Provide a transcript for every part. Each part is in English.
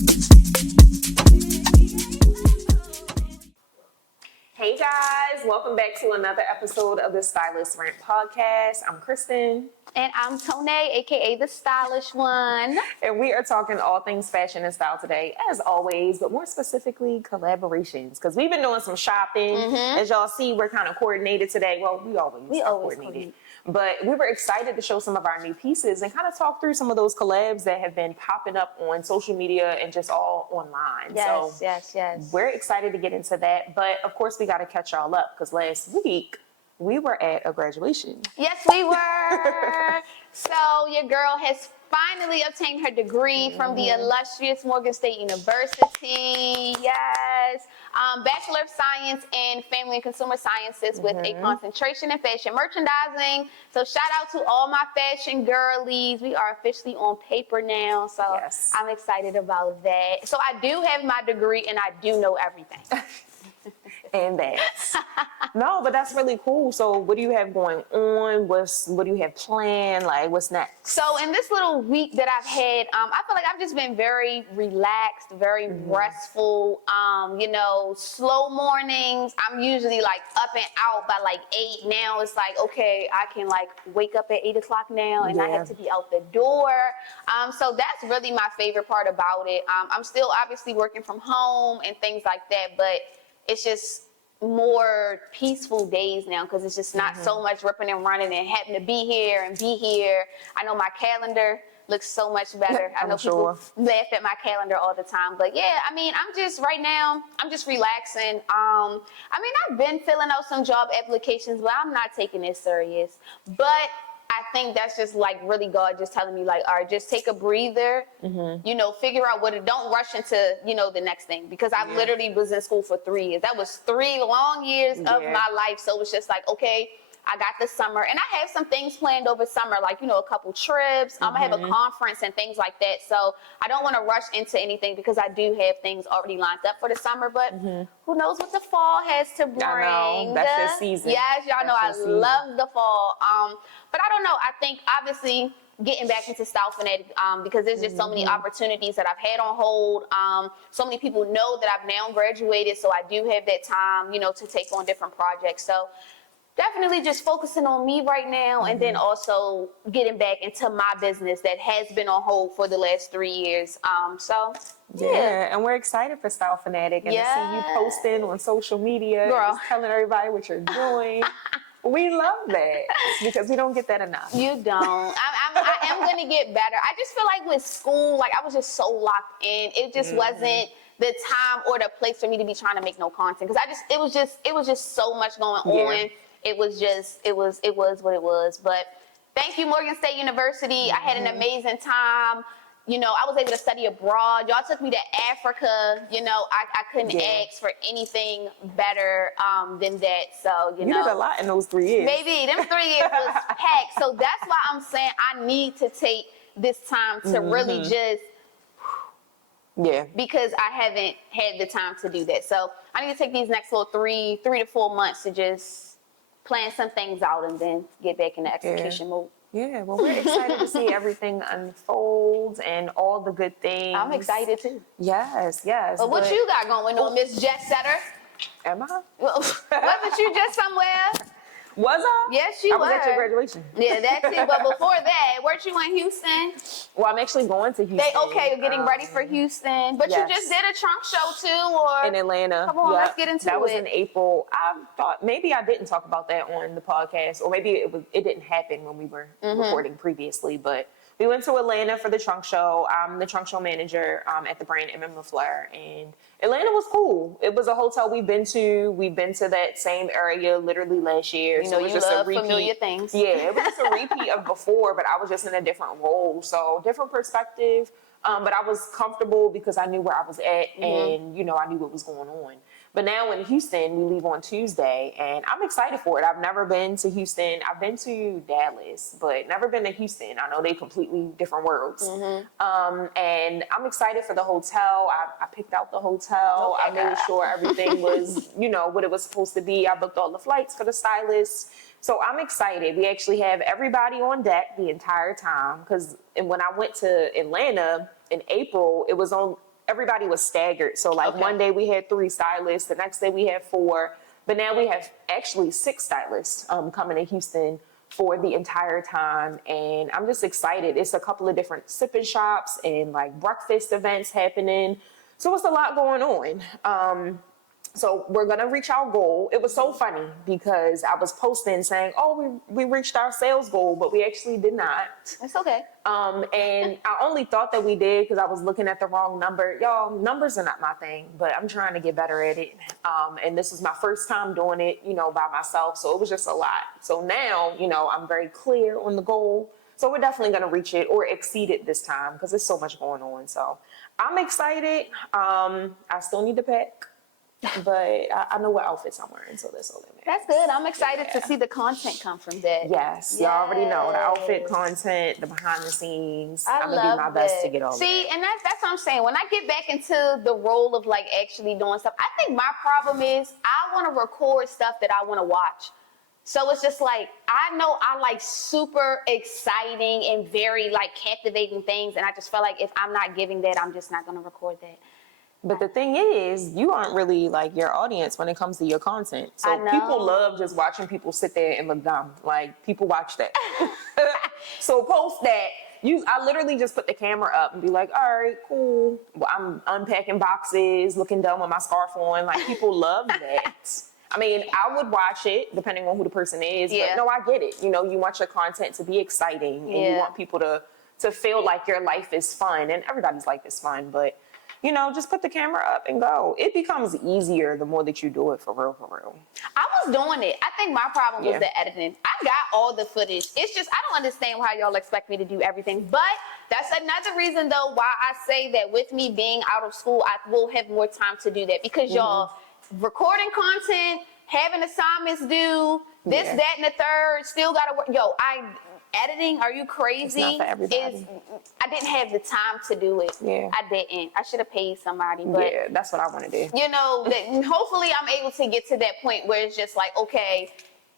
Hey guys, welcome back to another episode of the Stylist Rant Podcast. I'm Kristen. And I'm Tone, aka the stylish one. And we are talking all things fashion and style today, as always, but more specifically collaborations. Because we've been doing some shopping. As y'all see, we're kind of coordinated today. Well, we always coordinated. But we were excited to show some of our new pieces and kind of talk through some of those collabs that have been popping up on social media and just all online. Yes. We're excited to get into that. But of course, we got to catch y'all up because last week we were at a graduation. Yes, we were. So your girl has finally obtained her degree from the illustrious Morgan State University. Yes. Bachelor of Science in Family and Consumer Sciences with a concentration in fashion merchandising. So shout out to all my fashion girlies. We are officially on paper now. So I'm excited about that. So I do have my degree and I do know everything. And that. No, but that's really cool. So what do you have going on? What do you have planned? Like, what's next? So in this little week that I've had, I feel like I've just been very relaxed, very restful, slow mornings. I'm usually like up and out by like 8. Now it's like, okay, I can like wake up at 8 o'clock now and I have to be out the door. So that's really my favorite part about it. I'm still obviously working from home and things like that, but it's just more peaceful days now because it's just not so much ripping and running and having to be here and be here. I know my calendar looks so much better. I know people laugh at my calendar all the time, but yeah, I mean, I'm just relaxing. I've been filling out some job applications, but I'm not taking it serious. But I think that's just like really God just telling me like, all right, just take a breather, figure out don't rush into, the next thing. Because I literally was in school for 3 years. That was 3 long years of my life. So it was just like, okay, I got the summer and I have some things planned over summer, like, a couple trips. I have a conference and things like that. So I don't want to rush into anything because I do have things already lined up for the summer, but who knows what the fall has to bring. I know, that's your season. Yes, y'all know I love the fall. But I don't know. I think obviously getting back into Style Fanatic because there's just so many opportunities that I've had on hold. So many people know that I've now graduated, so I do have that time, to take on different projects. So definitely just focusing on me right now and then also getting back into my business that has been on hold for the last 3 years. Yeah, and we're excited for Style Fanatic and to see you posting on social media, and just telling everybody what you're doing. We love that because we don't get that enough. You don't. I am going to get better. I just feel like with school, like I was just so locked in. It just wasn't the time or the place for me to be trying to make no content because it was just so much going on. It was what it was. But thank you, Morgan State University. I had an amazing time. I was able to study abroad. Y'all took me to Africa. I couldn't ask for anything better than that. So, you did a lot in those 3 years. Baby, them 3 years was packed. So that's why I'm saying I need to take this time to really just because I haven't had the time to do that. So I need to take these next little 3 to 4 months to just plan some things out and then get back in the execution mode. Yeah, well, we're excited to see everything unfold and all the good things. I'm excited too. Yes. But what you got going on, Miss Jet Setter? Am I? Wasn't you just somewhere? Was I? Yes, you were. I was at your graduation. Yeah, that's it. But before that, weren't you in Houston? Well, I'm actually going to Houston. You're getting ready for Houston. But you just did a trunk show too, or in Atlanta. Come on, let's get into it. That was in April. I thought maybe I didn't talk about that on the podcast, or maybe it didn't happen when we were recording previously. But we went to Atlanta for the trunk show. I'm the trunk show manager at the brand M. LaFleur, and Atlanta was cool. It was a hotel we've been to. We've been to that same area literally last year. So it was just a repeat. Familiar things. Yeah, it was just a repeat of before, but I was just in a different role. So different perspective. But I was comfortable because I knew where I was at and, I knew what was going on. But now in Houston, we leave on Tuesday, and I'm excited for it. I've never been to Houston. I've been to Dallas, but never been to Houston. I know they completely different worlds. And I'm excited for the hotel. I picked out the hotel. I made sure everything was, what it was supposed to be. I booked all the flights for the stylists. So I'm excited. We actually have everybody on deck the entire time because when I went to Atlanta in April, it was on everybody was staggered. So like Okay. one day we had 3 stylists, the next day we had 4, but now we have actually 6 stylists coming to Houston for the entire time. And I'm just excited. It's a couple of different sipping shops and like breakfast events happening. So it's a lot going on. So we're going to reach our goal. It was so funny because I was posting saying, oh, we reached our sales goal, but we actually did not. It's okay. And I only thought that we did because I was looking at the wrong number. Y'all, numbers are not my thing, but I'm trying to get better at it. And this was my first time doing it, by myself. So it was just a lot. So now, I'm very clear on the goal. So we're definitely going to reach it or exceed it this time because there's so much going on. So I'm excited. I still need to pack. But I know what outfits I'm wearing, so that's all that matters. That's good. I'm excited to see the content come from that. Yes, y'all already know the outfit content, the behind the scenes. I'm gonna do my best to get all See, that. and that's what I'm saying. When I get back into the role of like actually doing stuff, I think my problem is I want to record stuff that I want to watch. So it's just like, I know I like super exciting and very like captivating things, and I just feel like if I'm not giving that, I'm just not gonna record that. But the thing is, you aren't really like your audience when it comes to your content. So people love just watching people sit there and look dumb. Like people watch that. So post that. I literally just put the camera up and be like, all right, cool. Well, I'm unpacking boxes, looking dumb with my scarf on. Like people love that. I mean, I would watch it depending on who the person is. Yeah. But no, I get it. You want your content to be exciting and you want people to feel like your life is fun, and everybody's life is fun, but just put the camera up and go. It becomes easier the more that you do it for real. I was doing it. I think my problem was the editing. I got all the footage. It's just, I don't understand why y'all expect me to do everything. But that's another reason, though, why I say that with me being out of school, I will have more time to do that. Because y'all, recording content, having assignments due, this, that, and the third, still got to work. Editing, are you crazy? It's not for everybody. I didn't have the time to do it. Yeah. I didn't. I should have paid somebody. But yeah, that's what I want to do. Hopefully I'm able to get to that point where it's just like, okay,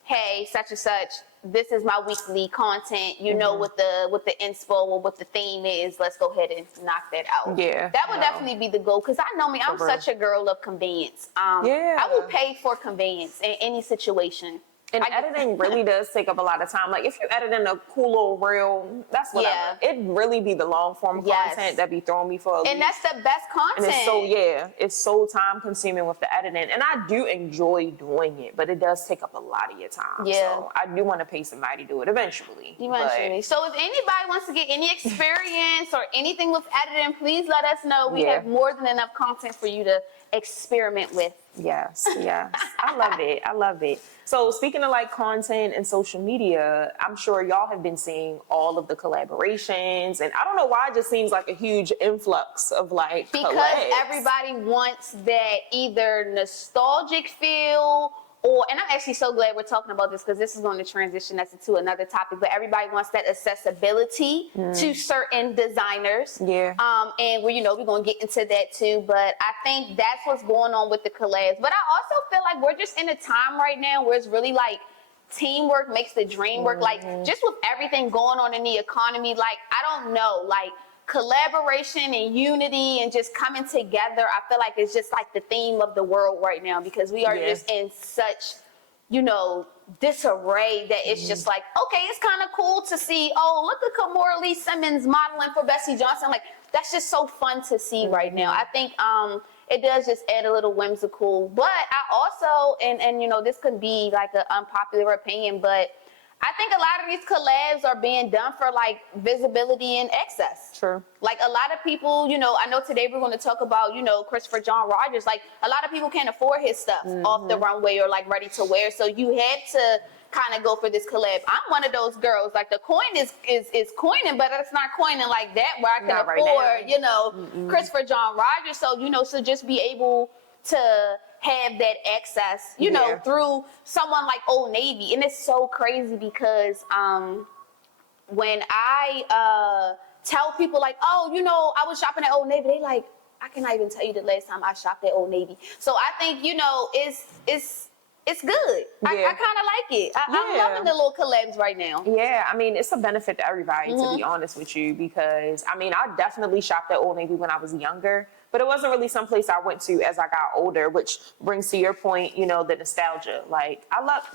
hey, such and such, this is my weekly content. You know what the inspo or what the theme is. Let's go ahead and knock that out. Yeah. That would definitely be the goal, because I know me, I'm such a girl of convenience. I will pay for convenience in any situation. And editing really does take up a lot of time. Like if you're editing a cool little reel, that's whatever. Yeah. It really be the long form content that be throwing me for a loop. And that's the best content. And it's so time consuming with the editing. And I do enjoy doing it, but it does take up a lot of your time. Yeah. So I do want to pay somebody to do it eventually. So if anybody wants to get any experience or anything with editing, please let us know. We have more than enough content for you to experiment with. Yes. I love it. So speaking of like content and social media, I'm sure y'all have been seeing all of the collaborations, and I don't know why it just seems like a huge influx of like because collabs. Everybody wants that either nostalgic feel, and I'm actually so glad we're talking about this, because this is going to transition us into another topic, but everybody wants that accessibility to certain designers. Yeah. And we're going to get into that too, but I think that's what's going on with the collabs. But I also feel like we're just in a time right now where it's really like teamwork makes the dream work. Like just with everything going on in the economy, like, I don't know, like, collaboration and unity and just coming together, I feel like it's just like the theme of the world right now, because we are just in such, disarray that it's just like, okay, it's kind of cool to see, oh, look at Kamora Lee Simmons modeling for Bessie Johnson. Like, that's just so fun to see right now. I think it does just add a little whimsical, but I also, and this could be like an unpopular opinion, but I think a lot of these collabs are being done for like visibility and access. True. Like a lot of people, I know today we're going to talk about, Christopher John Rogers. Like a lot of people can't afford his stuff off the runway or like ready to wear. So you had to kind of go for this collab. I'm one of those girls. Like the coin is coining, but it's not coining like that where I can afford, Christopher John Rogers. So, so just be able to have that access, through someone like Old Navy. And it's so crazy because when I tell people like, oh, I was shopping at Old Navy, they like, I cannot even tell you the last time I shopped at Old Navy. So I think, it's it's good. I kind of like it. I'm loving the little collabs right now. Yeah, I mean, it's a benefit to everybody, to be honest with you, because, I mean, I definitely shopped at Old Navy when I was younger, but it wasn't really someplace I went to as I got older, which brings to your point, you know, the nostalgia. Like,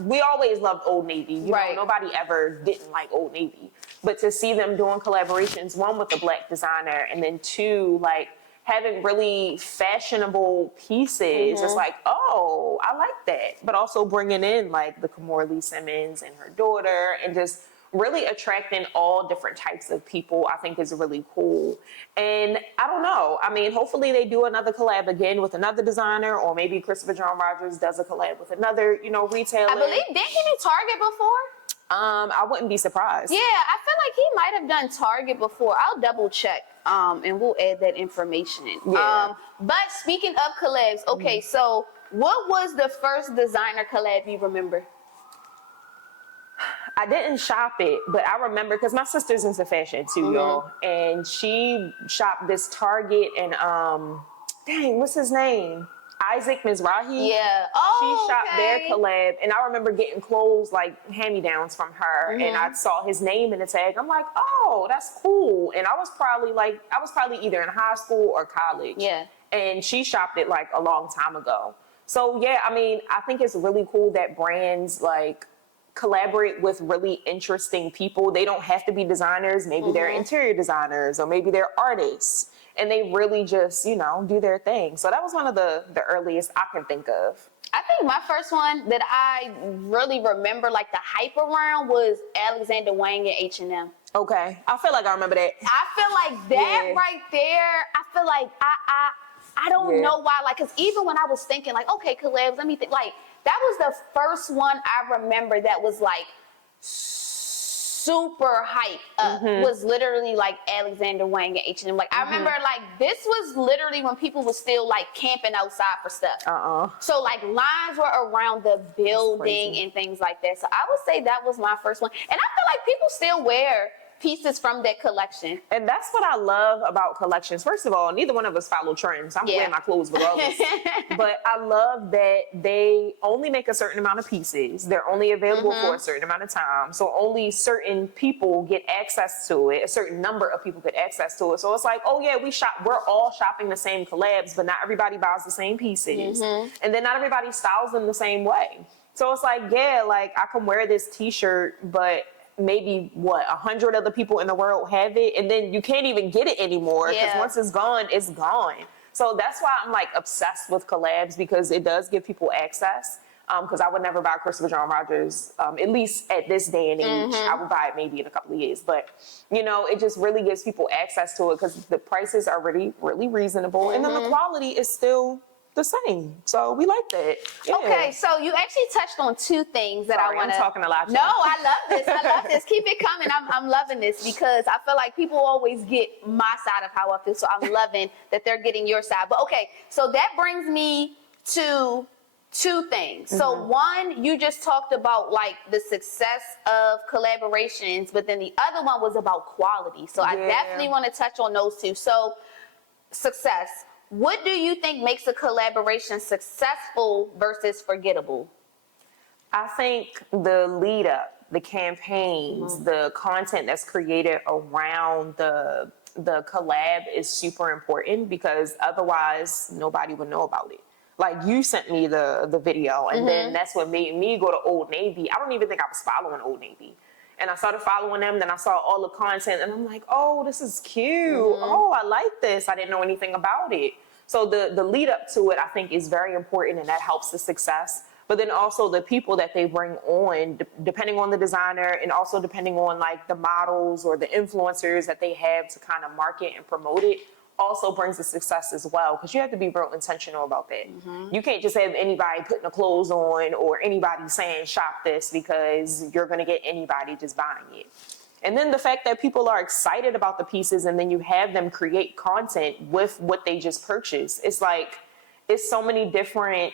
we always loved Old Navy. You know, nobody ever didn't like Old Navy. But to see them doing collaborations, one with a black designer, and then two, like, having really fashionable pieces, it's like, oh, I like that. But also bringing in like the Kimora Simmons and her daughter, and just really attracting all different types of people, I think is really cool. And I don't know, I mean, hopefully they do another collab again with another designer, or maybe Christopher John Rogers does a collab with another, you know, retailer. I believe, didn't he do Target before? I wouldn't be surprised. Yeah, I feel like he might have done Target before. I'll double check, and we'll add that information in. Yeah. But speaking of collabs, okay, so what was the first designer collab you remember? I didn't shop it, but I remember, because my sister's into fashion too, y'all. And she shopped this Target and, dang, what's his name? Isaac Mizrahi. Yeah. Oh, she shopped their collab, and I remember getting clothes like hand-me-downs from her, and I saw his name in the tag. I'm like, oh, that's cool. And I was probably either in high school or college. Yeah. And she shopped it like a long time ago. So yeah, I mean, I think it's really cool that brands like collaborate with really interesting people. They don't have to be designers. Maybe they're interior designers, or maybe they're artists. And they really just, you know, do their thing. So that was one of the earliest I can think of. I think my first one that I really remember, like the hype around, was Alexander Wang and H&M. Okay. I feel like I remember that. I feel like that right there, I feel like I don't know why. Like, because even when I was thinking, like, okay, collabs, let me think. Like, that was the first one I remember that was like super hype up, was literally like Alexander Wang and H&M. Like, I remember, like, this was literally when people were still like camping outside for stuff. So like lines were around the building and things like that. So I would say that was my first one. And I feel like people still wear pieces from that collection. And that's what I love about collections. First of all, neither one of us follow trends. I'm wearing my clothes regardless. But I love that they only make a certain amount of pieces. They're only available for a certain amount of time. So only certain people get access to it. A certain number of people get access to it. So it's like, oh yeah, we're all shopping the same collabs, but not everybody buys the same pieces. And then not everybody styles them the same way. So it's like, yeah, like I can wear this t-shirt, but maybe 100 other people in the world have it, and then you can't even get it anymore, because once it's gone, it's gone. So that's why I'm like obsessed with collabs, because it does give people access. Because I would never buy Christopher John Rogers, at least at this day and age. I would buy it maybe in a couple of years, but you know, it just really gives people access to it, because the prices are really, really reasonable, and then the quality is still the same. So we like that. Yeah. Okay, so you actually touched on two things that I want to. I'm talking a lot. No, I love this. I love this. Keep it coming. I'm loving this, because I feel like people always get my side of how I feel. So I'm loving that they're getting your side. But okay, so that brings me to two things. So one, you just talked about like the success of collaborations, but then the other one was about quality. So I definitely want to touch on those two. So success. What do you think makes a collaboration successful versus forgettable? I think the lead up, the campaigns, the content that's created around the collab is super important, because otherwise nobody would know about it. Like, you sent me the video, and then that's what made me go to Old Navy. I don't even think I was following Old Navy. And I started following them, then I saw all the content, and I'm like, oh, this is cute. Oh, I like this. I didn't know anything about it. So the lead up to it, I think, is very important, and that helps the success. But then also the people that they bring on, depending on the designer, and also depending on like the models or the influencers that they have to kind of market and promote it, also brings the success as well, because you have to be real intentional about that. You can't just have anybody putting the clothes on, or anybody saying shop this, because you're going to get anybody just buying it. And then the fact that people are excited about the pieces, and then you have them create content with what they just purchased. It's like, it's so many different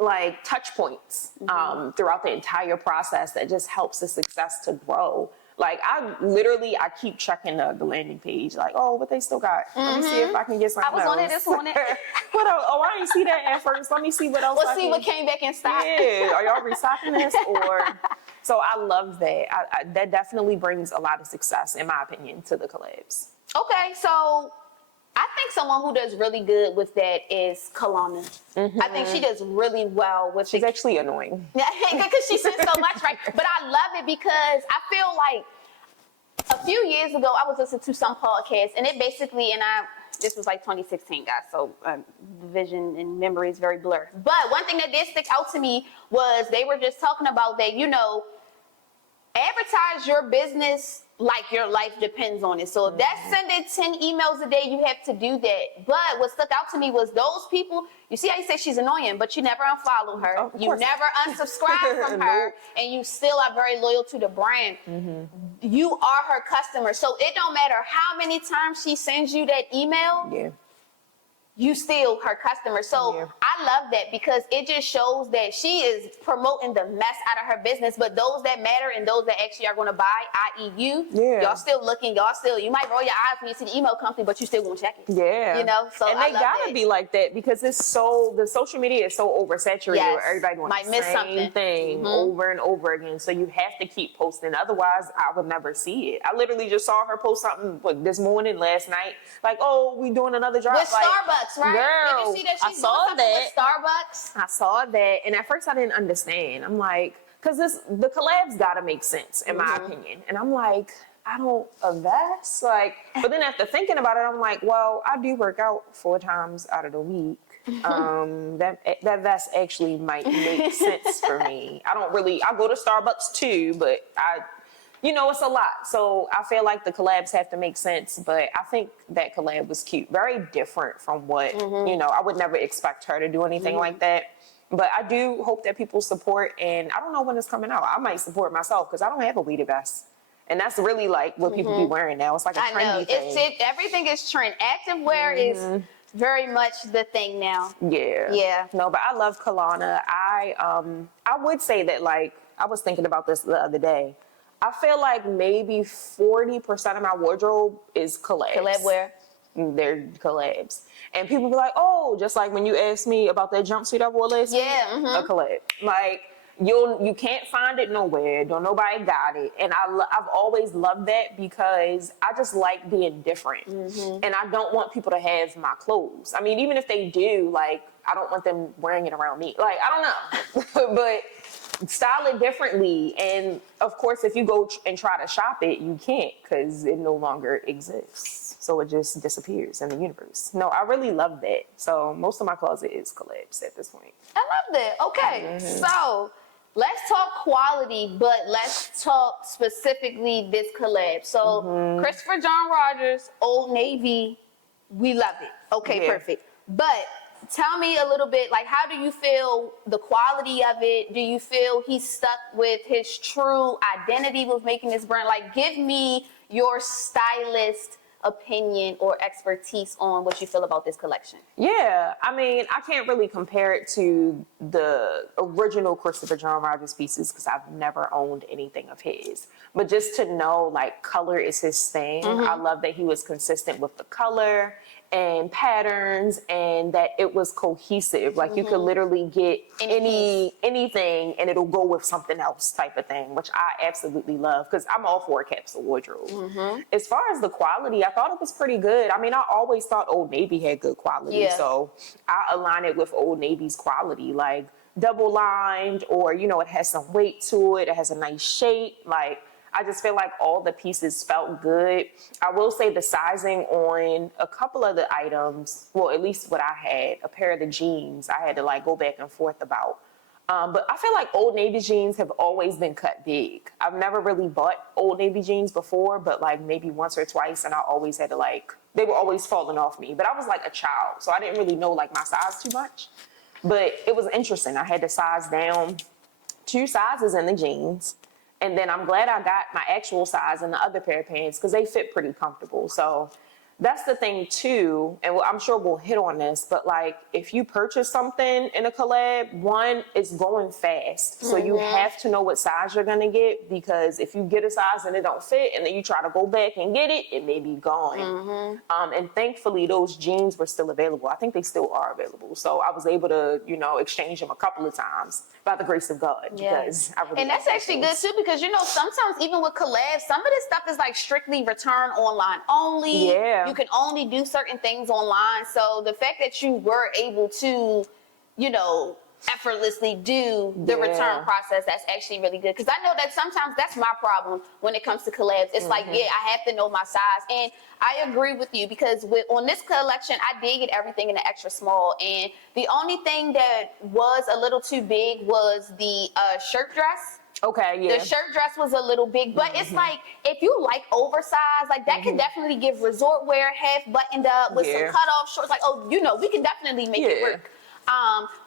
like touch points throughout the entire process that just helps the success to grow. Like I keep checking the landing page. Like, oh, what they still got? Let me see if I can get something else. I was on it this morning. What else? Oh, I didn't see that at first. Let me see what else. Let's see what came back in stock. Yeah, are y'all restocking this or? So I love that. That definitely brings a lot of success, in my opinion, to the collabs. Okay, so I think someone who does really good with that is Kalana. I think she does really well with. She's actually annoying. Yeah, because she says so much, right? But I love it because I feel like a few years ago I was listening to some podcast, and it basically, this was like 2016, guys, so vision and memory is very blurred. But one thing that did stick out to me was they were just talking about that, advertise your business like your life depends on it. So if that's sending 10 emails a day, you have to do that. But what stuck out to me was those people, you see how you say she's annoying, but you never unfollow her. You never unsubscribe from her, and you still are very loyal to the brand. You are her customer. So it don't matter how many times she sends you that email. You still her customer. So I love that because it just shows that she is promoting the mess out of her business, but those that matter and those that actually are going to buy, i.e. you, y'all still looking, you might roll your eyes when you see the email company, but you still won't check it. So and they gotta be like that because the social media is so oversaturated where everybody doing the same thing over and over again. So you have to keep posting. Otherwise, I would never see it. I literally just saw her post something this morning, last night, like, oh, we doing another drop. With Starbucks. Right? Girl, did you see that I saw that. With Starbucks? I saw that, and at first I didn't understand. I'm like, because the collabs gotta make sense, in my opinion. And I'm like, I don't invest. But then after thinking about it, I'm like, well, I do work out 4 times out of the week. That actually might make sense for me. I go to Starbucks too, but it's a lot. So I feel like the collabs have to make sense, but I think that collab was cute. Very different from what, I would never expect her to do anything like that. But I do hope that people support, and I don't know when it's coming out. I might support myself because I don't have a weed vest. And that's really like what people be wearing now. It's like a trendy thing. Everything is trend. Active wear is very much the thing now. Yeah. No, but I love Kalana. I would say that, like, I was thinking about this the other day. I feel like maybe 40% of my wardrobe is collabs. Collab wear? They're collabs. And people be like, oh, just like when you asked me about that jumpsuit I wore last week, a collab. Like, you can't find it nowhere. Don't nobody got it. And I've always loved that because I just like being different. And I don't want people to have my clothes. I mean, even if they do, like, I don't want them wearing it around me. Like, I don't know. But style it differently. And of course, if you go and try to shop it, you can't because it no longer exists. So it just disappears in the universe. No, I really love that. So most of my closet is collabs at this point. I love that. Okay. So let's talk quality, but let's talk specifically this collab. So Christopher John Rogers, Old Navy, we love it. Okay, perfect. But tell me a little bit, like, how do you feel the quality of it? Do you feel he's stuck with his true identity with making this brand? Like, give me your stylist opinion or expertise on what you feel about this collection. Yeah, I mean, I can't really compare it to the original Christopher John Rogers pieces because I've never owned anything of his. But just to know, like, color is his thing. I love that he was consistent with the color and patterns and that it was cohesive. Like, you could literally get anything and it'll go with something else type of thing, which I absolutely love because I'm all for a capsule wardrobe. As far as the quality, I thought it was pretty good. I mean, I always thought Old Navy had good quality, so I align it with Old Navy's quality, like double lined, or, it has some weight to it. It has a nice shape. Like, I just feel like all the pieces felt good. I will say the sizing on a couple of the items, well, at least what I had, a pair of the jeans, I had to like go back and forth about. But I feel like Old Navy jeans have always been cut big. I've never really bought Old Navy jeans before, but like maybe once or twice, and I always had to like, they were always falling off me. But I was like a child, so I didn't really know like my size too much. But it was interesting. I had to size down 2 sizes in the jeans. And then I'm glad I got my actual size in the other pair of pants because they fit pretty comfortable. So that's the thing too, and I'm sure we'll hit on this, but like if you purchase something in a collab, one, it's going fast. So you have to know what size you're gonna get, because if you get a size and it don't fit and then you try to go back and get it, it may be gone. And thankfully those jeans were still available. I think they still are available. So I was able to, you know, exchange them a couple of times by the grace of God. Because I really and that's actually good too, because you know, sometimes even with collabs, some of this stuff is like strictly return online only. You can only do certain things online. So the fact that you were able to, you know, effortlessly do the return process, that's actually really good. Because I know that sometimes that's my problem when it comes to collabs. It's like, I have to know my size. And I agree with you, because on this collection, I did get everything in an extra small. And the only thing that was a little too big was the shirt dress. The shirt dress was a little big, but it's like, if you like oversized, like that can definitely give resort wear, half buttoned up with some cutoff shorts. Like, oh, you know, we can definitely make it work.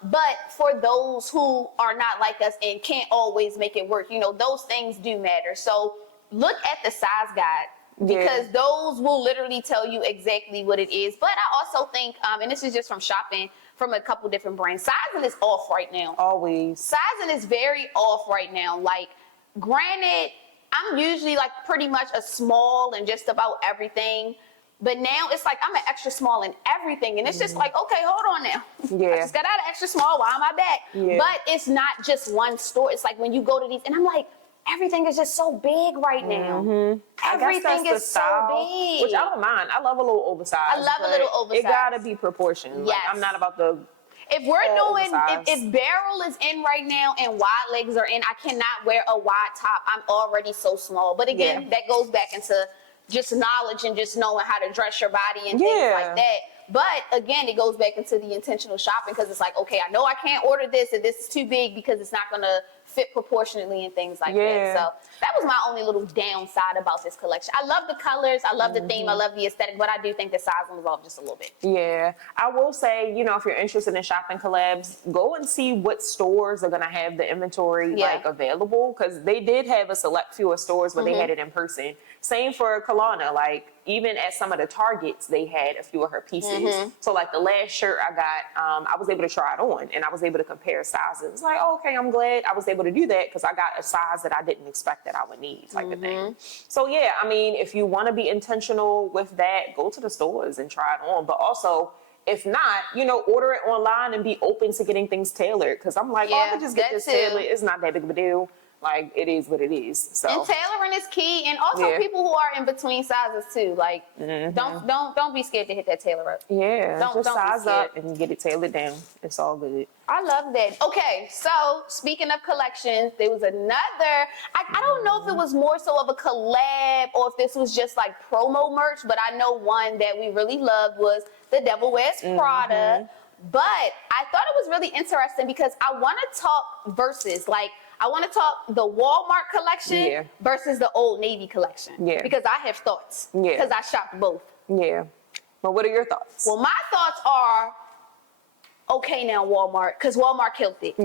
But for those who are not like us and can't always make it work, you know, those things do matter. So look at the size guide, because those will literally tell you exactly what it is. But I also think, and this is just from shopping from a couple different brands, sizing is off right now. Always. Sizing is very off right now. Like, granted, I'm usually like pretty much a small in just about everything. But now it's like I'm an extra small in everything. And it's just like, okay, hold on now. I just got out of extra small. Why am I back? But it's not just one store. It's like when you go to these, and I'm like, everything is just so big right now. Everything is so big. Which I don't mind. I love a little oversized. I love a little oversized. It gotta be proportioned. Like, I'm not about the... If we're doing, if barrel is in right now and wide legs are in, I cannot wear a wide top. I'm already so small. But again, that goes back into just knowledge and just knowing how to dress your body and things like that. But again, it goes back into the intentional shopping, because it's like, okay, I know I can't order this and this is too big because it's not going to fit proportionately and things like that. So that was my only little downside about this collection. I love the colors, I love the theme, I love the aesthetic, but I do think the sizing was off just a little bit. I will say, you know, if you're interested in shopping collabs, go and see what stores are going to have the inventory like available, because they did have a select few of stores where they had it in person. Same for Kalana, like even at some of the Targets, they had a few of her pieces. So like the last shirt I got, I was able to try it on and I was able to compare sizes. It's like, oh, okay, I'm glad I was able to do that, because I got a size that I didn't expect that I would need, type of thing. So yeah, I mean, if you want to be intentional with that, go to the stores and try it on. But also, if not, you know, order it online and be open to getting things tailored. Because I'm like, oh, I could just get this tailored. It's not that big of a deal. Like, it is what it is. So. And tailoring is key, and also people who are in between sizes too. Like, don't be scared to hit that tailor up. Don't size up and get it tailored down. It's all good. I love that. Okay, so speaking of collections, there was another. I don't know if it was more so of a collab or if this was just like promo merch, but I know one that we really loved was the Devil Wears Prada. But I thought it was really interesting because I want to talk versus, like, I want to talk the Walmart collection versus the Old Navy collection. Because I have thoughts. Because I shopped both. But what are your thoughts? Well, my thoughts are, okay now, Walmart, because Walmart killed it.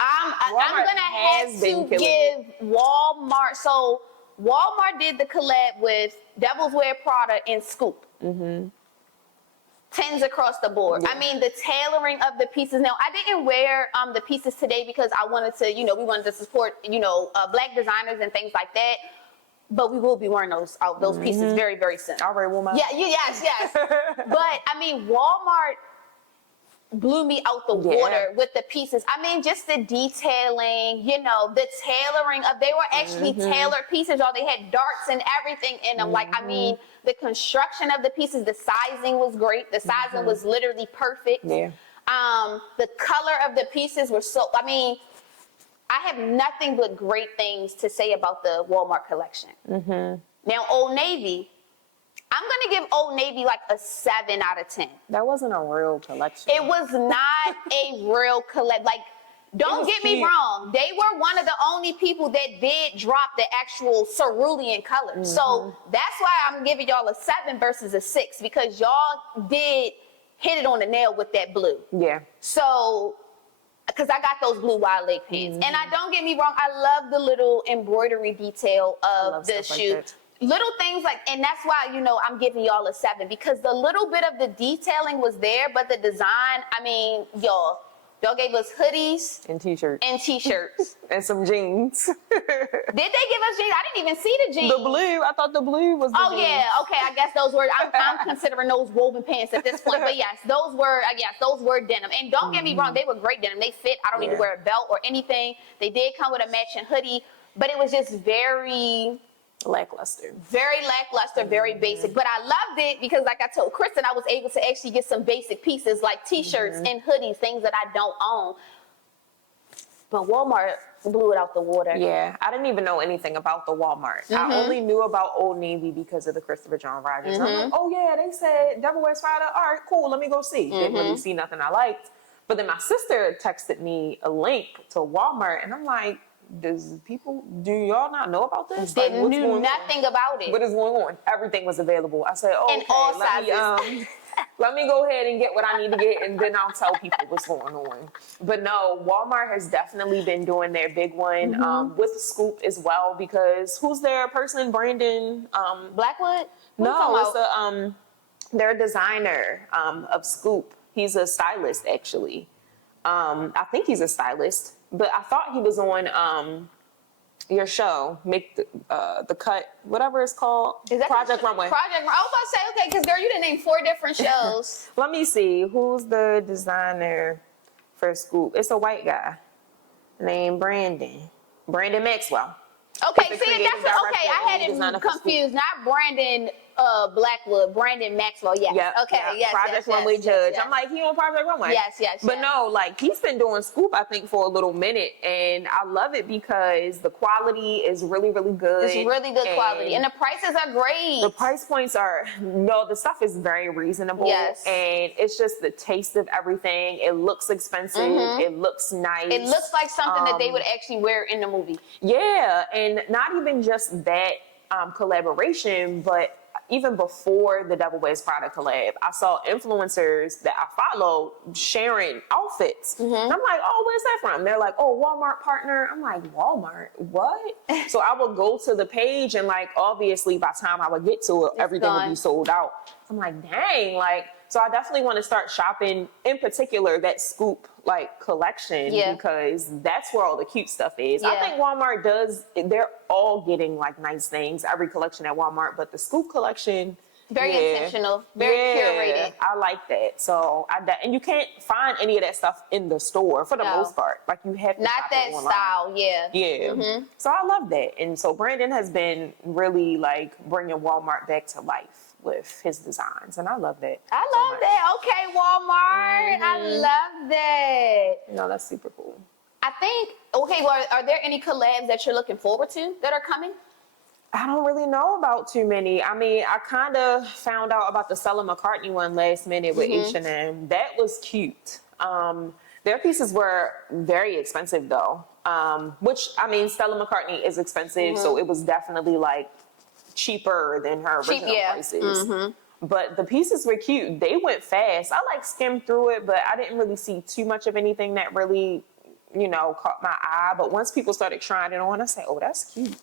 I'm going to have to give Walmart. So Walmart did the collab with Devil's Wear Prada and Scoop. 10s across the board. I mean, the tailoring of the pieces. Now, I didn't wear the pieces today because I wanted to, you know, we wanted to support, you know, Black designers and things like that. But we will be wearing those pieces very, very soon. All right, Walmart. Yes. But, I mean, Walmart blew me out the water with the pieces. I mean, just the detailing, you know, the tailoring of, they were actually tailored pieces, or they had darts and everything in them. Like, I mean, the construction of the pieces, the sizing was great. The sizing was literally perfect. The color of the pieces were so, I mean, I have nothing but great things to say about the Walmart collection. Now, Old Navy, I'm going to give Old Navy like a 7 out of 10. That wasn't a real collection. It was not a real collection. Like, don't get me wrong. They were one of the only people that did drop the actual cerulean color. So that's why I'm giving y'all a 7 versus a 6, because y'all did hit it on the nail with that blue. So, because I got those blue wide leg pants. And don't get me wrong, I love the little embroidery detail of the shoe. Like, little things like, and that's why, you know, I'm giving y'all a 7 because the little bit of the detailing was there, but the design, I mean, y'all gave us hoodies and t-shirts and some jeans. Did they give us jeans? I didn't even see the jeans. The blue, I thought the blue was the jeans. Yeah, okay, I guess those were, I'm considering those woven pants at this point, but yes, those were denim. And don't get me wrong, they were great denim. They fit, I don't need to wear a belt or anything. They did come with a matching hoodie, but it was just very lackluster, very basic. But I loved it because, like I told Kristen, I was able to actually get some basic pieces like t-shirts and hoodies, things that I don't own. But Walmart blew it out the water. Yeah, I didn't even know anything about the Walmart. I only knew about Old Navy because of the Christopher John Rogers. I'm like, oh yeah, they said Devil Wears Prada. All right, cool, let me go see. Didn't really see nothing I liked. But then my sister texted me a link to Walmart, and I'm like, do y'all not know about this? Knew nothing about it. What is going on? Everything was available. I said, okay, in all sizes. Let me go ahead and get what I need to get, and then I'll tell people what's going on. But no, Walmart has definitely been doing their big one with Scoop as well, because who's their person? Brandon Blackwood? No, it's their designer of Scoop. He's a stylist, actually. I think he's a stylist, but I thought he was on your show, Make the Cut, whatever it's called. Is that Project Runway? I was about to say, okay, because girl, you done named 4 different shows. Let me see. Who's the designer for Scoop? It's a white guy named Brandon Maxwell. Okay, see, that's okay. I had it confused. Not Brandon Blackwood, Brandon Maxwell. Yes. Yep, Okay. yep. Yes. Project yes, Runway yes, Judge. yes. I'm like, he on Project Runway. Yes. But no, like he's been doing Scoop, I think, for a little minute, and I love it because the quality is really, really good. It's really good quality, and the prices are great. The price points are the stuff is very reasonable. Yes. And it's just the taste of everything. It looks expensive. It looks nice. It looks like something that they would actually wear in the movie. Yeah, and not even just that collaboration, but even before the Devil Wears Prada collab, I saw influencers that I follow sharing outfits. And I'm like, oh, where's that from? They're like, oh, Walmart partner. I'm like, Walmart? What? So I would go to the page, and like, obviously by the time I would get to it, everything would be sold out. I'm like, dang, like, so I definitely want to start shopping, in particular, that Scoop like collection, because that's where all the cute stuff is. I think Walmart they're all getting like nice things, every collection at Walmart, but the Scoop collection, very intentional, very curated. I like that. So and you can't find any of that stuff in the store for the most part. Like you have to not shop that it online. style, yeah. So I love that, and so Brandon has been really like bringing Walmart back to life with his designs, and I love that. I love that. Okay, Walmart, I love that. No, that's super cool. I think, okay, well, are there any collabs that you're looking forward to that are coming? I don't really know about too many. I mean, I kind of found out about the Stella McCartney one last minute with H&M. That was cute. Their pieces were very expensive though, which, I mean, Stella McCartney is expensive, so it was definitely like cheaper than her original prices. But the pieces were cute. They went fast. I like skimmed through it, but I didn't really see too much of anything that really, caught my eye. But once people started trying it on, I said, oh, that's cute.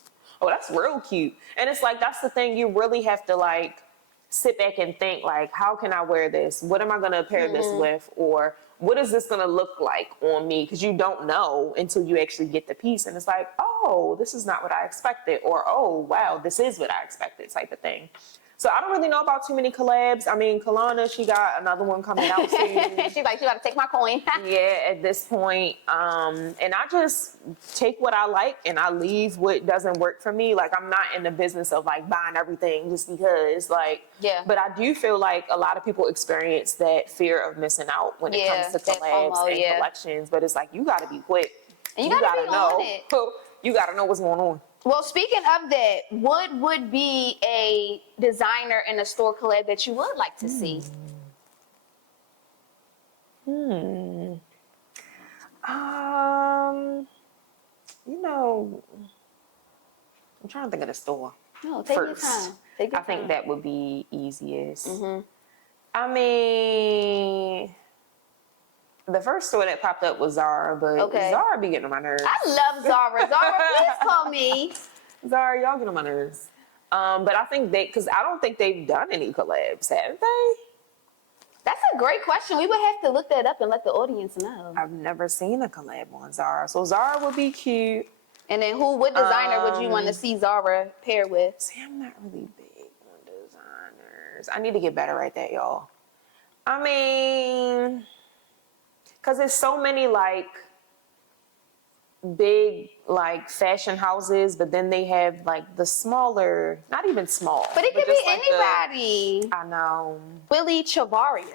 Oh, that's real cute. And it's like, that's the thing. You really have to like sit back and think like, how can I wear this? What am I going to pair this with? Or what is this going to look like on me? Because you don't know until you actually get the piece. And it's like, oh, this is not what I expected. Or, oh, wow, this is what I expected type of thing. So I don't really know about too many collabs. I mean, Kalana, she got another one coming out soon. She's like, you got to take my coin. Yeah, at this point. And I just take what I like and I leave what doesn't work for me. Like, I'm not in the business of like buying everything just because, like, but I do feel like a lot of people experience that fear of missing out when it comes to collabs and collections. But it's like, you got to be quick. And you got to know. You got to know what's going on. Well, speaking of that, what would be a designer in a store collab that you would like to see? I'm trying to think of the store. No, take first. your time. Take your I think time. that would be easiest. I mean, the first store that popped up was Zara, but Zara be getting on my nerves. I love Zara. Zara, please call me. Zara, y'all get on my nerves. But I think because I don't think they've done any collabs, have they? That's a great question. We would have to look that up and let the audience know. I've never seen a collab on Zara. So Zara would be cute. And then what designer would you want to see Zara pair with? See, I'm not really big on designers. I need to get better at that, y'all. I mean, because there's so many like big like fashion houses, but then they have like the smaller, not even small. But it could be just, like, anybody. I know. Willie Chavaria.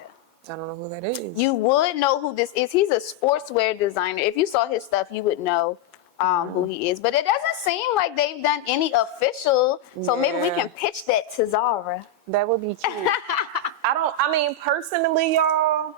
I don't know who that is. You would know who this is. He's a sportswear designer. If you saw his stuff, you would know who he is. But it doesn't seem like they've done any official. So maybe we can pitch that to Zara. That would be cute. I mean, personally, y'all,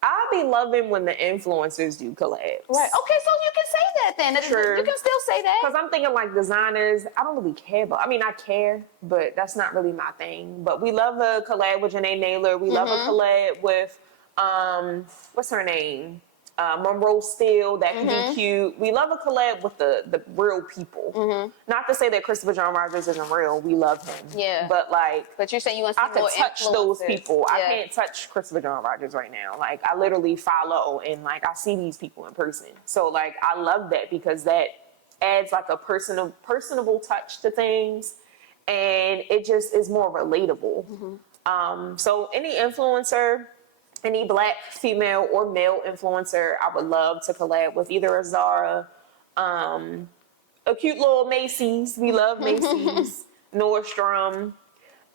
I be loving when the influencers do collabs. Right. Okay, so you can say that then. True. You can still say that. Because I'm thinking like designers, I don't really care about. I mean, I care, but that's not really my thing. But we love a collab with Janae Naylor. We love a collab with, what's her name? Monroe Steele. That can be cute. We love a collab with the real people. Not to say that Christopher John Rogers isn't real. We love him. Yeah. But like, but you're saying you want to see I more can touch those people. Yeah. I can't touch Christopher John Rogers right now. Like, I literally follow and like I see these people in person. So like, I love that because that adds like a personable touch to things, and it just is more relatable. So any influencer, any Black, female, or male influencer, I would love to collab with either a Zara, a cute little Macy's. We love Macy's, Nordstrom.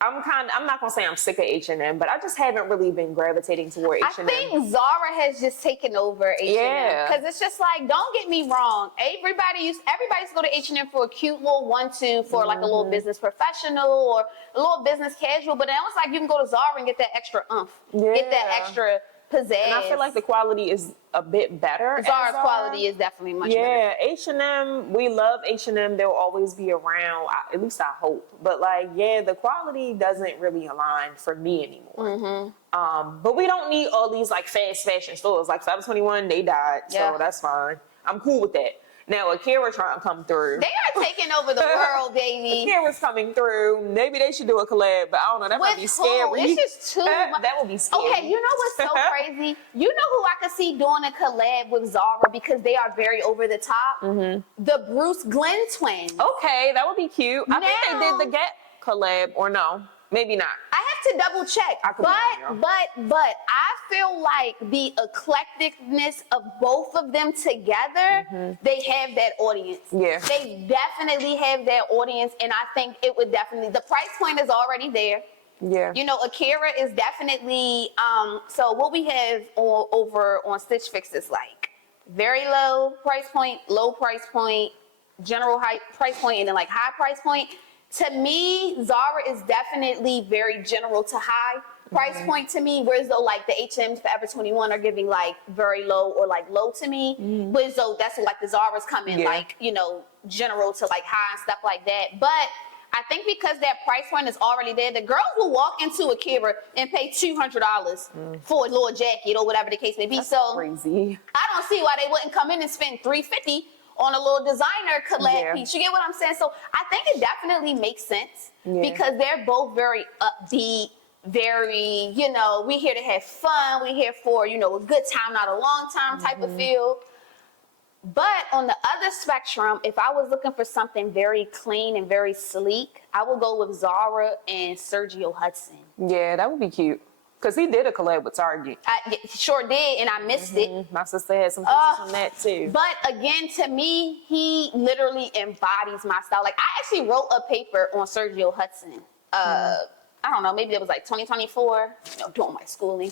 I'm not gonna say I'm sick of H&M, but I just haven't really been gravitating toward H&M. I think Zara has just taken over H&M. Yeah. Because it's just like, don't get me wrong. Everybody used to go to H&M for a cute little 1-2 for like a little business professional or a little business casual. But now it's like you can go to Zara and get that extra oomph. Get that extra pizzazz. And I feel like the quality is a bit better. Zara's quality is definitely much better. Yeah, H&M, we love H&M. They'll always be around, at least I hope. But like, yeah, the quality doesn't really align for me anymore. But we don't need all these like fast fashion stores. Like Forever 21, they died, so that's fine. I'm cool with that. Now, Akira trying to come through. They are taking over the world, baby. Akira's coming through. Maybe they should do a collab, but I don't know. That might be scary. It's just too much. That would be scary. Okay, you know what's so crazy? You know who I could see doing a collab with Zara because they are very over the top? The Bruce Glenn twins. Okay, that would be cute. I think they did the Gap collab, or no? Maybe not. I have to double check. But I feel like the eclecticness of both of them together, they have that audience. Yeah. They definitely have that audience, and I think it would definitely, the price point is already there. Yeah. You know, Akira is definitely, so what we have over on Stitch Fix is like very low price point, low price point, general high price point, and then like high price point. To me, Zara is definitely very general to high price point to me, whereas though like the H&M, Forever 21 are giving like very low or like low to me, whereas though that's what, like the Zara's come in like, you know, general to like high and stuff like that. But I think because that price point is already there, the girls will walk into Akira and pay $200 for a little jacket or whatever the case may be. That's so crazy. I don't see why they wouldn't come in and spend $350 on a little designer collab piece. You get what I'm saying? So I think it definitely makes sense because they're both very upbeat, very, you know, we here to have fun. We here for, you know, a good time, not a long time type of feel. But on the other spectrum, if I was looking for something very clean and very sleek, I would go with Zara and Sergio Hudson. Yeah, that would be cute. Because he did a collab with Target. I sure did, and I missed it. My sister had some pictures on that too. But again, to me, he literally embodies my style. Like, I actually wrote a paper on Sergio Hudson. I don't know, maybe it was like 2024, you know, doing my schooling.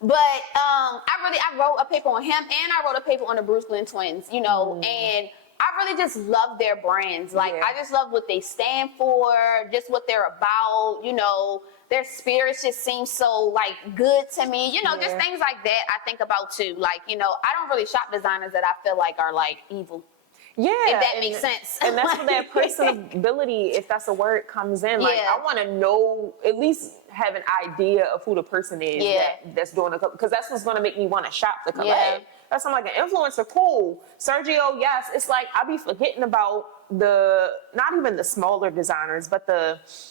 But I wrote a paper on him, and I wrote a paper on the Bruce Glenn twins, you know, and I really just love their brands. Like, I just love what they stand for, just what they're about, you know. Their spirits just seem so, like, good to me. You know, just things like that I think about, too. Like, you know, I don't really shop designers that I feel like are, like, evil. Yeah. If that makes sense. And that's where that personability, if that's a word, comes in. Like, I want to know, at least have an idea of who the person is that's doing the collab. Because that's what's going to make me want to shop the collab. That's I'm like, an influencer, cool. Sergio, yes. It's like, I be forgetting about not even the smaller designers, but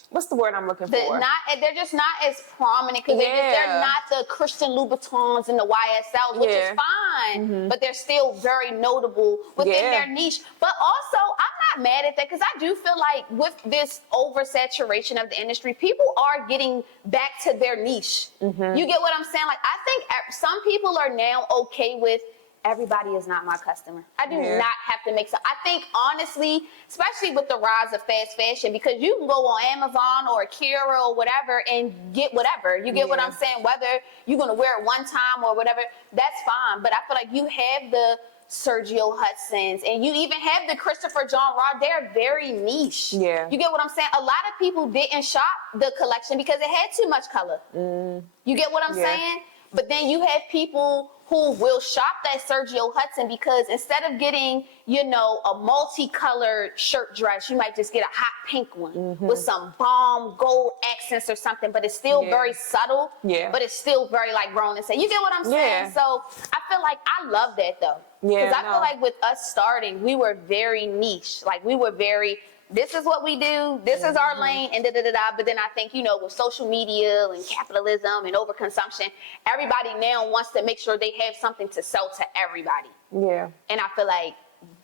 what's the word I'm looking for? They're just not as prominent because they're not the Christian Louboutins and the YSLs, which is fine, but they're still very notable within their niche. But also, I'm not mad at that because I do feel like with this oversaturation of the industry, people are getting back to their niche. You get what I'm saying? Like, I think some people are now okay with everybody is not my customer. I do not have to make some. I think honestly, especially with the rise of fast fashion, because you can go on Amazon or Kira or whatever and get whatever. You get what I'm saying? Whether you're going to wear it one time or whatever, that's fine. But I feel like you have the Sergio Hudsons and you even have the Christopher John Rod. They're very niche. Yeah. You get what I'm saying? A lot of people didn't shop the collection because it had too much color. You get what I'm saying? But then you have people who will shop that Sergio Hudson because instead of getting, you know, a multicolored shirt dress, you might just get a hot pink one with some bomb gold accents or something, but it's still very subtle, but it's still very like grown and say, you get what I'm saying? So I feel like I love that though. Because I feel like with us starting, we were very niche. Like we were very, this is what we do, this is our lane, and da-da-da-da. But then I think, you know, with social media and capitalism and overconsumption, everybody now wants to make sure they have something to sell to everybody. Yeah. And I feel like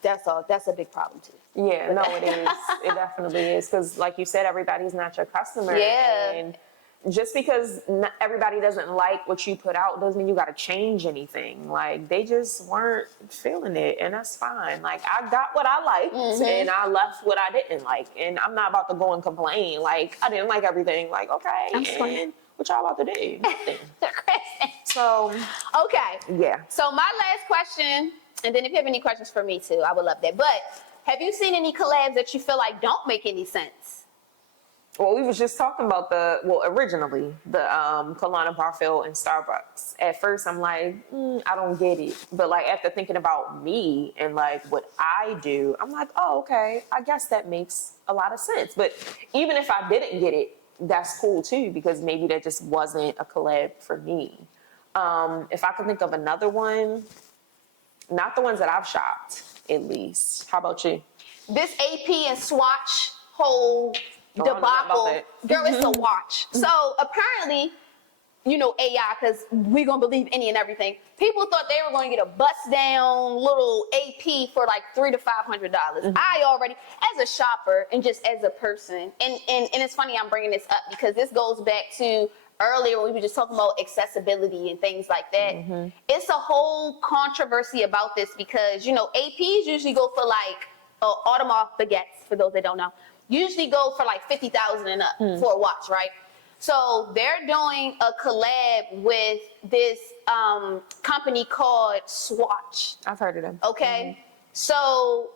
that's a big problem too. Yeah, no, it is. It definitely is. Because like you said, everybody's not your customer. Yeah. And just because everybody doesn't like what you put out doesn't mean you got to change anything. Like, they just weren't feeling it, and that's fine. Like, I got what I liked, and I left what I didn't like. And I'm not about to go and complain. Like, I didn't like everything. Like, okay, and what y'all about to do? Nothing. So. Okay. Yeah. So my last question, and then if you have any questions for me too, I would love that. But have you seen any collabs that you feel like don't make any sense? Well, we was just talking about originally, the Kalana Barfield and Starbucks. At first, I'm like, I don't get it. But, like, after thinking about me and, like, what I do, I'm like, oh, okay, I guess that makes a lot of sense. But even if I didn't get it, that's cool, too, because maybe that just wasn't a collab for me. If I could think of another one, not the ones that I've shopped, at least. How about you? This AP and Swatch whole debacle, girl, it's a watch. So apparently, you know, AI, because we're gonna believe any and everything. People thought they were going to get a bust down little AP for like $300 to $500. I already, as a shopper and just as a person, and it's funny I'm bringing this up because this goes back to earlier when we were just talking about accessibility and things like that. It's a whole controversy about this because, you know, APs usually go for like Audemars baguettes, for those that don't know. Usually go for like $50,000 and up for a watch, right? So they're doing a collab with this company called Swatch. I've heard of them. Okay, so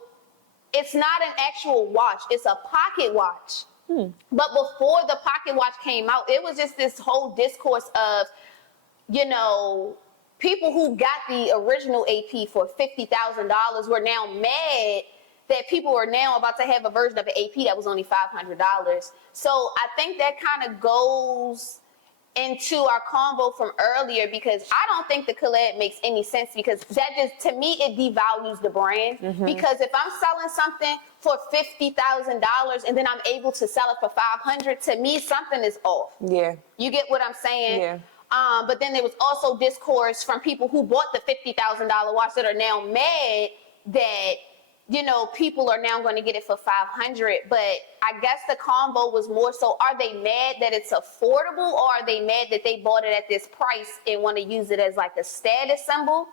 it's not an actual watch; it's a pocket watch. But before the pocket watch came out, it was just this whole discourse of, you know, people who got the original AP for $50,000 were now mad that people are now about to have a version of an AP that was only $500. So I think that kind of goes into our convo from earlier because I don't think the collab makes any sense because that just, to me, it devalues the brand. Because if I'm selling something for $50,000 and then I'm able to sell it for $500, to me, something is off. Yeah. You get what I'm saying? Yeah. But then there was also discourse from people who bought the $50,000 watch that are now mad that, you know, people are now going to get it for $500. But I guess the combo was more so, are they mad that it's affordable or are they mad that they bought it at this price and want to use it as like a status symbol?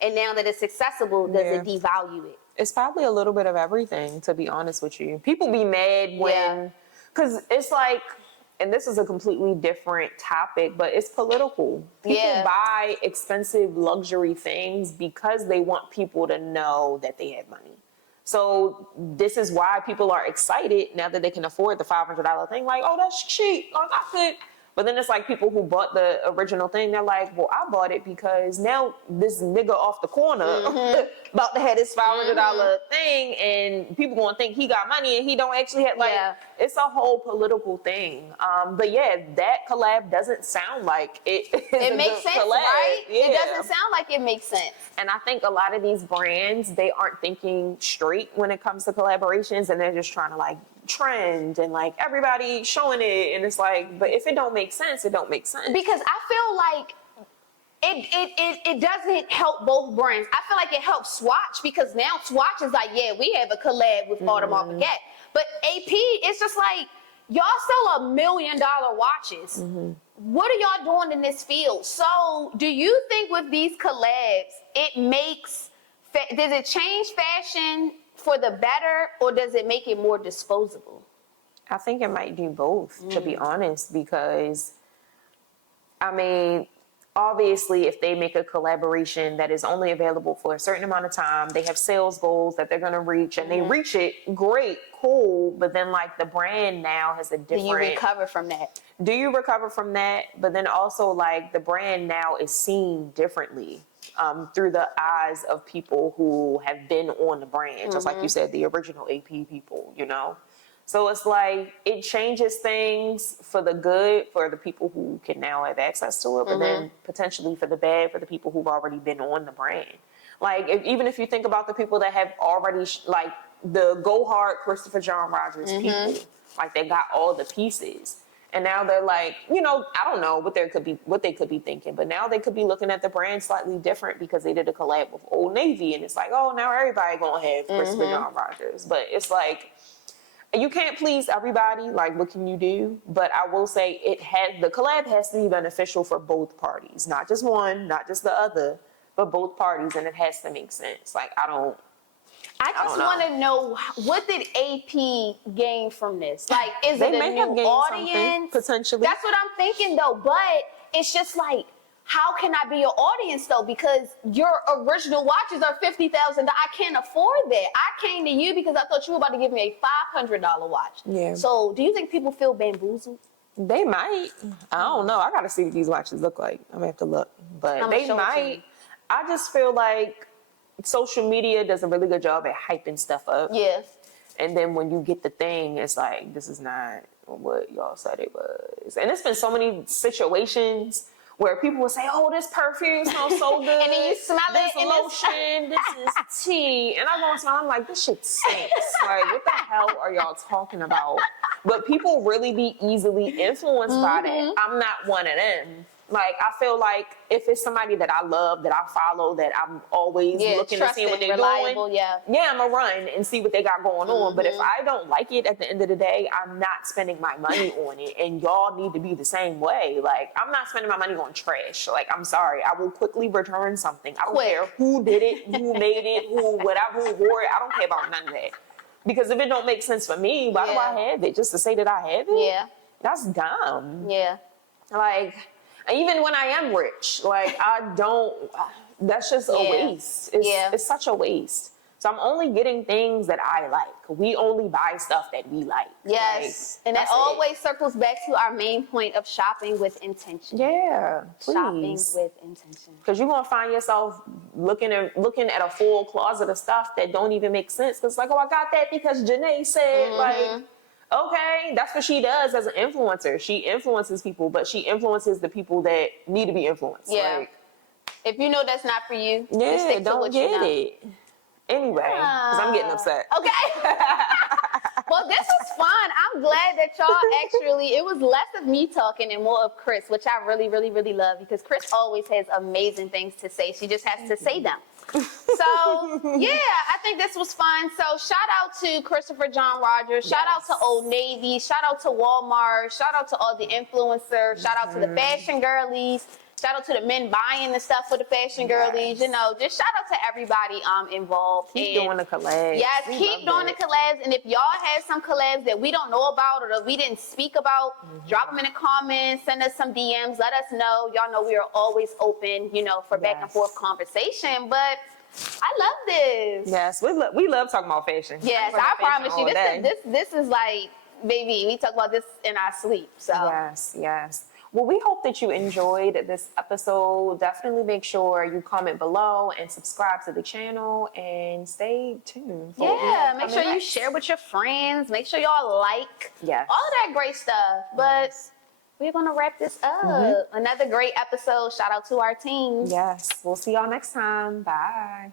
And now that it's accessible, does it devalue it? It's probably a little bit of everything, to be honest with you. People be mad when, because it's like, and this is a completely different topic, but it's political. People buy expensive luxury things because they want people to know that they have money. So this is why people are excited now that they can afford the $500 thing. Like, oh, that's cheap. Like, I could But then it's like people who bought the original thing, they're like, well, I bought it because now this nigga off the corner about to have this $500 thing, and people gonna think he got money and he don't actually have, like, it's a whole political thing. But yeah, that collab doesn't sound like it. It makes sense, collab. right? Yeah. It doesn't sound like it makes sense. And I think a lot of these brands, they aren't thinking straight when it comes to collaborations, and they're just trying to like trend and like everybody showing it, and it's like, but if it don't make sense, it don't make sense. Because I feel like it doesn't help both brands. I feel like it helps Swatch, because now Swatch is like, yeah, we have a collab with Audemars Piguet. But AP, it's just like, y'all sell $1 million watches. What are y'all doing in this field? So do you think with these collabs, it makes, does it change fashion for the better, or does it make it more disposable? I think it might do both, to be honest, because, I mean, obviously, if they make a collaboration that is only available for a certain amount of time, they have sales goals that they're going to reach, and they reach it, great, cool, but then, like, the brand now has a different... Do you recover from that? Do you recover from that? But then also, like, the brand now is seen differently through the eyes of people who have been on the brand, just like you said, the original AP people, you know? So it's like, it changes things for the good for the people who can now have access to it, but then potentially for the bad for the people who've already been on the brand. Like, even if you think about the people that have already, like, the Go Hard Christopher John Rogers people, like, they got all the pieces. And now they're like, you know, I don't know what they could be thinking, but now they could be looking at the brand slightly different because they did a collab with Old Navy, and it's like, oh, now everybody gonna have Christopher John Rogers. But it's like, you can't please everybody. Like, what can you do? But I will say the collab has to be beneficial for both parties, not just one, not just the other, but both parties, and it has to make sense. Like, I just want to know, what did AP gain from this? Like, is it a new audience? Potentially. That's what I'm thinking, though. But it's just like, how can I be your audience, though? Because your original watches are $50,000. I can't afford that. I came to you because I thought you were about to give me a $500 watch. Yeah. So do you think people feel bamboozled? They might. I don't know. I got to see what these watches look like. I'm going to have to look. But they might. I just feel like social media does a really good job at hyping stuff up. Yeah. And then when you get the thing, it's like, this is not what y'all said it was. And it's been so many situations where people will say, oh, this perfume smells so good. And then you smell this it. lotion, this is tea. And I go and smell, I'm like, this shit stinks. Like, what the hell are y'all talking about? But people really be easily influenced by that. I'm not one of them. Like, I feel like if it's somebody that I love, that I follow, that I'm always looking to see what they're doing, I'm gonna run and see what they got going on. But if I don't like it at the end of the day, I'm not spending my money on it. And y'all need to be the same way. Like, I'm not spending my money on trash. Like, I'm sorry, I will quickly return something. I don't care who did it, who made it, who wore it. I don't care about none of that. Because if it don't make sense for me, why do I have it? Just to say that I have it? Yeah. That's dumb. Yeah. Like, even when I am rich, like, that's just a waste. It's such a waste. So I'm only getting things that I like. We only buy stuff that we like. Yes. Like, and that always circles back to our main point of shopping with intention. Yeah, please. Shopping with intention. Because you're going to find yourself looking at a full closet of stuff that don't even make sense. Because, like, oh, I got that because Janae said, like... Okay, that's what she does as an influencer. She influences people, but she influences the people that need to be influenced. Yeah. Like, if you know that's not for you, just stick to what you know. It. Anyway, because I'm getting upset. Okay. Well, this was fun. I'm glad that y'all it was less of me talking and more of Chris, which I really, really, really love, because Chris always has amazing things to say. She just has to say them. So, yeah, I think this was fun. So, shout out to Christopher John Rogers. Shout out to Old Navy. Shout out to Walmart. Shout out to all the influencers. Shout out to the fashion girlies. Shout out to the men buying the stuff for the fashion girlies. You know, just shout out to everybody involved. Keep doing the collabs. Yes, keep doing the collabs. And if y'all have some collabs that we don't know about or that we didn't speak about, drop them in the comments. Send us some DMs. Let us know. Y'all know we are always open, you know, for back and forth conversation. But I love this. Yes, we love talking about fashion. Yes, I promise you, this is like, baby, we talk about this in our sleep. So yes. Well, we hope that you enjoyed this episode. Definitely make sure you comment below and subscribe to the channel and stay tuned. For what we have make coming sure you next. share with your friends. Make sure y'all like Yes. all of that great stuff. But we're going to wrap this up. Another great episode. Shout out to our team. Yes. We'll see y'all next time. Bye.